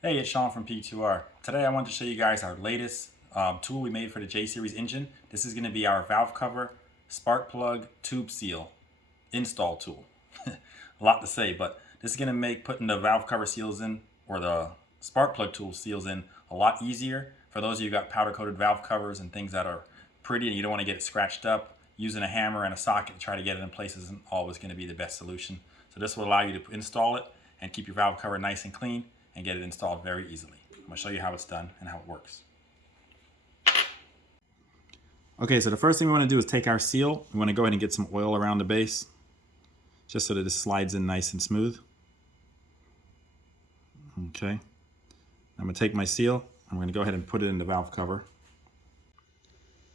Hey, it's Sean from P2R. Today I wanted to show you guys our latest tool we made for the J-Series engine. This is going to be our valve cover, spark plug, tube seal install tool. A lot to say, but this is going to make putting the valve cover seals in or the spark plug tool seals in a lot easier. For those of you who got powder coated valve covers and things that are pretty and you don't want to get it scratched up, using a hammer and a socket to try to get it in place isn't always going to be the best solution. So this will allow you to install it and keep your valve cover nice and clean and get it installed very easily. I'm going to show you how it's done and how it works. Okay, so the first thing we want to do is take our seal. We want to go ahead and get some oil around the base, just so that this slides in nice and smooth. Okay, I'm going to take my seal. I'm going to go ahead and put it in the valve cover.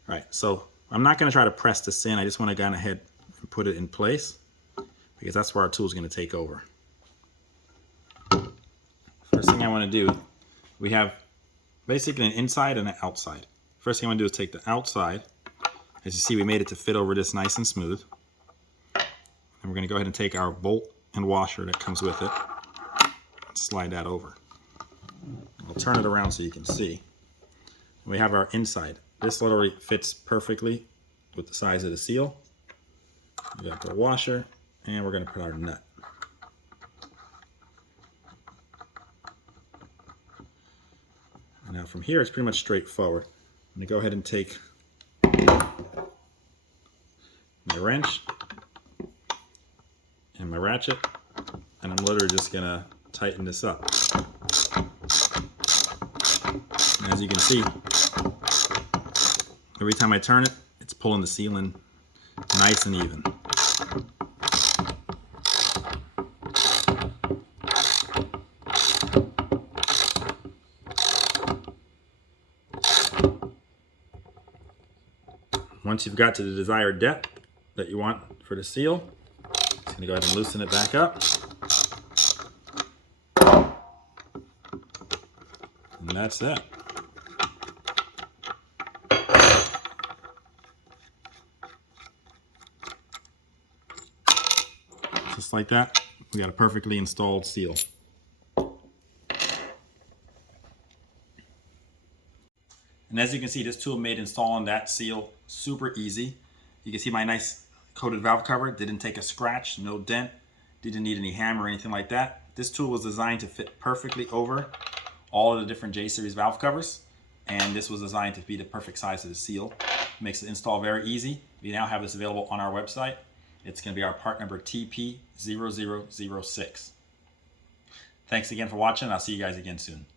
All right, so I'm not going to try to press this in. I just want to go ahead and put it in place because that's where our tool is going to take over. First thing I want to do, we have basically an inside and an outside. First thing I want to do is take the outside. As you see, we made it to fit over this nice and smooth. And we're going to go ahead and take our bolt and washer that comes with it and slide that over. I'll turn it around so you can see. We have our inside. This literally fits perfectly with the size of the seal. We got the washer, and we're going to put our nut. Now from here, it's pretty much straightforward. I'm going to go ahead and take my wrench and my ratchet, and I'm literally just going to tighten this up. And as you can see, every time I turn it, it's pulling the seal in nice and even. Once you've got to the desired depth that you want for the seal, just going to go ahead and loosen it back up. And that's it. Just like that, we got a perfectly installed seal. And as you can see, this tool made installing that seal super easy. You can see my nice coated valve cover didn't take a scratch, no dent, didn't need any hammer or anything like that. This tool was designed to fit perfectly over all of the different J-Series valve covers, and this was designed to be the perfect size of the seal. It makes the install very easy. We now have this available on our website. It's going to be our part number TP0006. Thanks again for watching. I'll see you guys again soon.